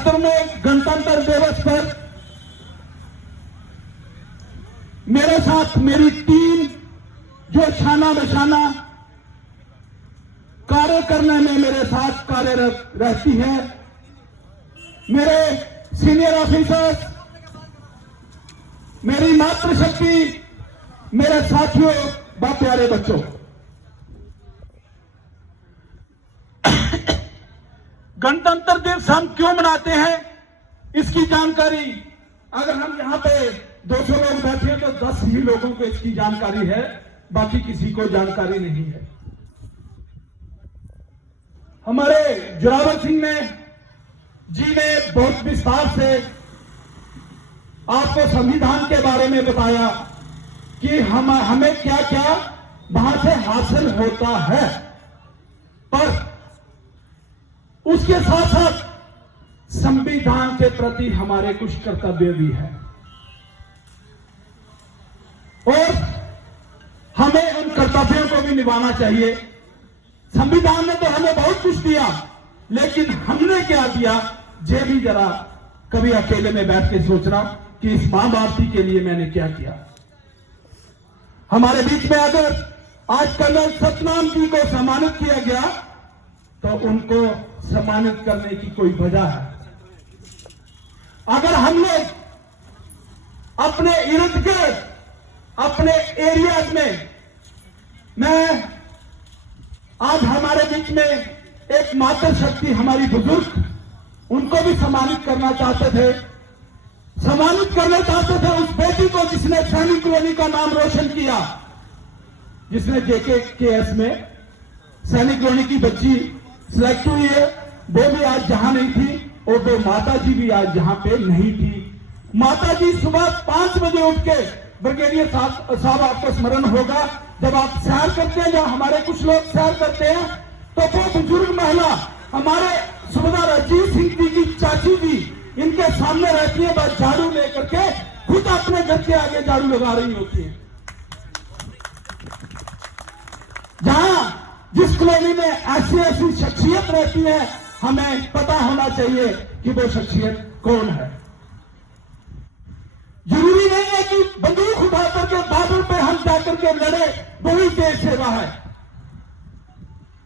72वें गणतंत्र दिवस पर मेरे साथ मेरी टीम जो छाना बछाना कार्य करने में मेरे साथ कार्यरत रहती है, मेरे सीनियर ऑफिसर्स, मेरी मातृशक्ति, मेरे साथियों व प्यारे बच्चों, गणतंत्र दिवस हम क्यों मनाते हैं इसकी जानकारी अगर हम यहां पे 200 लोग बैठे हैं तो 10 ही लोगों को इसकी जानकारी है, बाकी किसी को जानकारी नहीं है। हमारे जोरावर सिंह जी ने बहुत विस्तार से आपको संविधान के बारे में बताया कि हमें क्या क्या वहां से हासिल होता है, पर उसके साथ साथ संविधान के प्रति हमारे कुछ कर्तव्य भी है और हमें उन कर्तव्यों को भी निभाना चाहिए। संविधान ने तो हमें बहुत कुछ दिया, लेकिन हमने क्या दिया, ये भी जरा कभी अकेले में बैठ के सोचना कि इस मां भारती के लिए मैंने क्या किया। हमारे बीच में अगर आज कर्नल सतनाम जी को सम्मानित किया गया तो उनको सम्मानित करने की कोई वजह है। अगर हमने अपने इर्द गिर्द अपने एरियाज में, मैं आज हमारे बीच में एक मातृशक्ति हमारी बुजुर्ग, उनको भी सम्मानित करना चाहते थे, सम्मानित करना चाहते थे उस बेटी को जिसने सैनिक कॉलोनी का नाम रोशन किया, जिसने JKKS में सैनिक कॉलोनी की बच्ची सिलेक्ट हुई है, वो भी आज जहां नहीं थी और वो माता जी भी आज जहां पे नहीं थी। माता जी सुबह 5 बजे उठ के, ब्रिगेडियर साहब आपको स्मरण होगा, जब आप सैर करते हैं, जब हमारे कुछ लोग सैर करते हैं, तो वो बुजुर्ग महिला हमारे सुबेदार अजीत सिंह जी की चाची जी इनके सामने रहती है, बस झाड़ू लेकर के खुद अपने घर के आगे झाड़ू लगा रही होती है। जहां जिस कॉलोनी में ऐसी शख्सियत रहती है, हमें पता होना चाहिए कि वो शख्सियत कौन है। जरूरी नहीं है कि बंदूक उठा करके बॉर्डर पे हम जाकर के लड़े, वही देश सेवा है।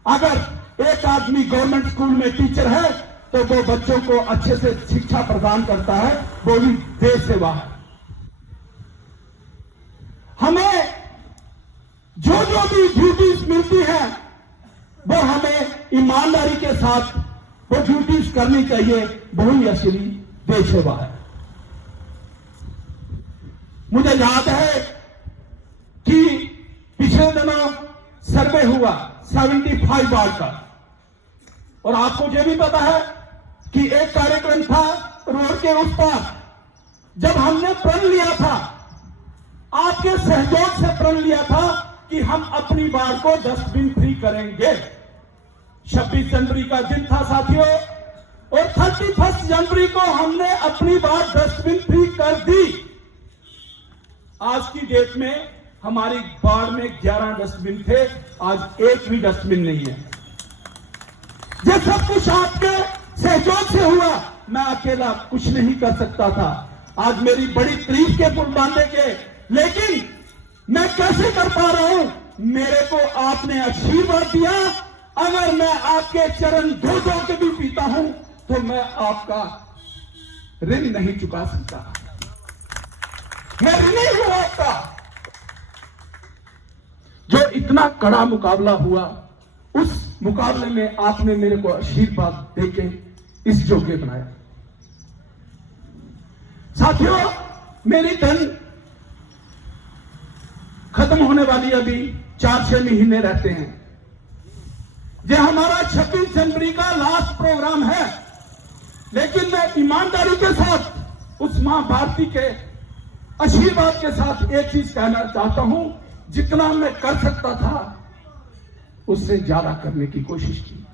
अगर एक आदमी गवर्नमेंट स्कूल में टीचर है तो वो बच्चों को अच्छे से शिक्षा प्रदान करता है, वो भी देश सेवा है। हमें जो भी ड्यूटीज मिलती है वो हमें ईमानदारी के साथ वो ड्यूटीज करनी चाहिए, वही असली देश सेवा है। मुझे याद है कि पिछले दिनों सर्वे हुआ 75 वार्ड का, और आपको यह भी पता है कि एक कार्यक्रम था रोड के उस पार, जब हमने प्रण लिया था, आपके सहयोग से प्रण लिया था कि हम अपनी वार्ड को डस्टबिन फ्री करेंगे। 26 जनवरी का दिन था साथियों, और 31 जनवरी को हमने अपनी वार्ड डस्टबिन फ्री कर दी। आज की डेट में हमारी वार्ड में 11 डस्टबिन थे, आज एक भी डस्टबिन नहीं है। ये सब कुछ आपके सहयोग से हुआ, मैं अकेला कुछ नहीं कर सकता था। आज मेरी बड़ी तारीफ के पुल बांधे के, लेकिन मैं कैसे कर पा रहा हूं? मेरे को आपने आशीर्वाद दिया। अगर मैं आपके चरण धो के भी पीता हूं तो मैं आपका ऋण नहीं चुका सकता, मैं ऋणी हूं आपका। जो इतना कड़ा मुकाबला हुआ, उस मुकाबले में आपने मेरे को आशीर्वाद देके इस योग्य बनाया। साथियों, मेरी धन खत्म होने वाली अभी 4-6 महीने रहते हैं। ये हमारा 26 जनवरी का लास्ट प्रोग्राम है, लेकिन मैं ईमानदारी के साथ उस मां भारती के आशीर्वाद के साथ एक चीज कहना चाहता हूं, जितना मैं कर सकता था उससे ज्यादा करने की कोशिश की।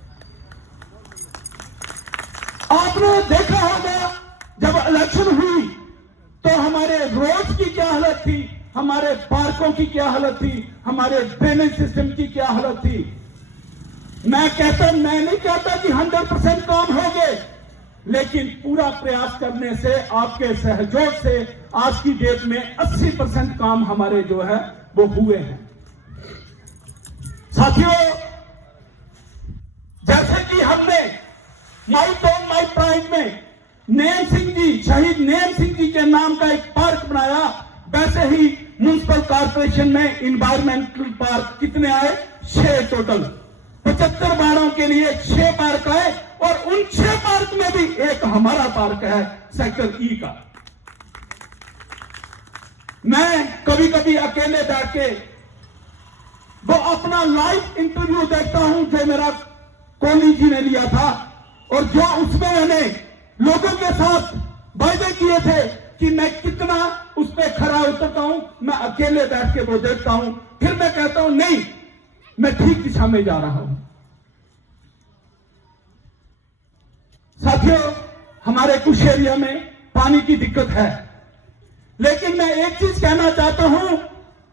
आपने देखा होगा जब इलेक्शन हुई तो हमारे रोड की क्या हालत थी, हमारे पार्कों की क्या हालत थी, हमारे ड्रेनेज सिस्टम की क्या हालत थी। मैं नहीं कहता कि 100% काम हो गए, लेकिन पूरा प्रयास करने से, आपके सहयोग से आज की डेट में 80% काम हमारे जो है वो हुए हैं। साथियों, जैसे कि हमने माई टाउन माई प्राइड में नेम सिंह जी, शहीद नेम सिंह जी के नाम का एक पार्क बनाया, वैसे ही म्युनिसिपल कॉर्पोरेशन में इन्वायरमेंटल पार्क कितने आए? 6 टोटल। 75 वार्डों के लिए 6 पार्क आए और उन 6 पार्क में भी एक हमारा पार्क है सेक्टर ई का। मैं कभी कभी अकेले बैठ के वो अपना लाइव इंटरव्यू देखता हूं जो मेरा कोहली जी ने लिया था, और जो उसमें मैंने लोगों के साथ वायदे किए थे कि मैं कितना उस पर खरा उतरता हूं, मैं अकेले बैठ के वो देखता हूं, फिर मैं कहता हूं नहीं, मैं ठीक दिशा में जा रहा हूं। साथियों, हमारे कुछ एरिया में पानी की दिक्कत है, लेकिन मैं एक चीज कहना चाहता हूं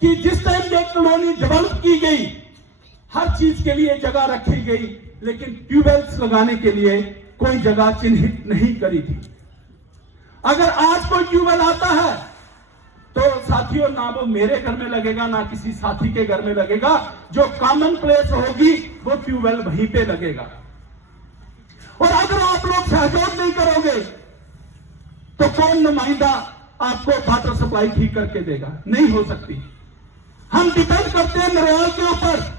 कि जिस टाइम ये कॉलोनी डेवलप की गई, हर चीज के लिए जगह रखी गई, लेकिन ट्यूबवेल्स लगाने के लिए कोई जगह चिन्हित नहीं करी थी। अगर आज कोई ट्यूबवेल आता है तो साथियों, ना वो मेरे घर में लगेगा, ना किसी साथी के घर में लगेगा, जो कॉमन प्लेस होगी वो ट्यूबवेल वहीं पे लगेगा। और अगर आप लोग सहयोग नहीं करोगे तो कौन नुमाइंदा आपको वाटर सप्लाई ठीक करके देगा? नहीं हो सकती। हम डिपेंड करते हैं नरेगा के ऊपर।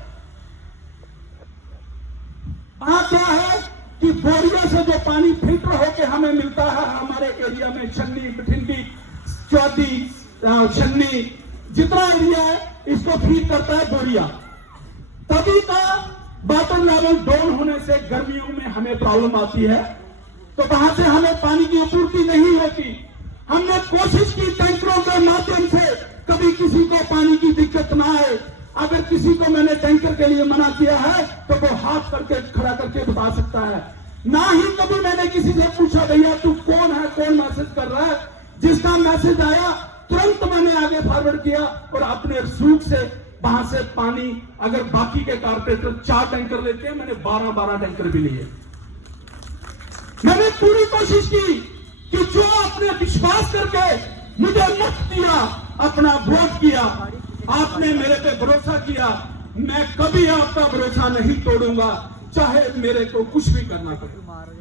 क्या है कि बोरिया से जो पानी फिल्टर होकर हमें मिलता है हमारे एरिया में, छन्नी, बठिंडी, चौदी, छन्नी, जितना एरिया है इसको फीड करता है बोरिया। तभी का वाटर लेवल डाउन होने से गर्मियों में हमें प्रॉब्लम आती है, तो वहां से हमें पानी की आपूर्ति नहीं होती। हमने कोशिश की टैंकरों के माध्यम से कभी किसी को पानी की दिक्कत ना आए। अगर किसी को मैंने टैंकर के लिए मना किया है तो वो हाथ करके खड़ा करके बता सकता है। ना ही कभी मैंने किसी से पूछा भैया तू कौन है, कौन मैसेज कर रहा है। जिसका मैसेज आया तुरंत मैंने आगे फॉरवर्ड किया और अपने सूख से वहां से पानी, अगर बाकी के कारपोरेटर 4 टैंकर लेते हैं, मैंने 12 टैंकर भी लिए। मैंने पूरी कोशिश की कि जो आपने विश्वास करके मुझे मत दिया, अपना वोट किया, आपने मेरे पे भरोसा किया, मैं कभी आपका भरोसा नहीं तोड़ूंगा, चाहे मेरे को कुछ भी करना पड़े।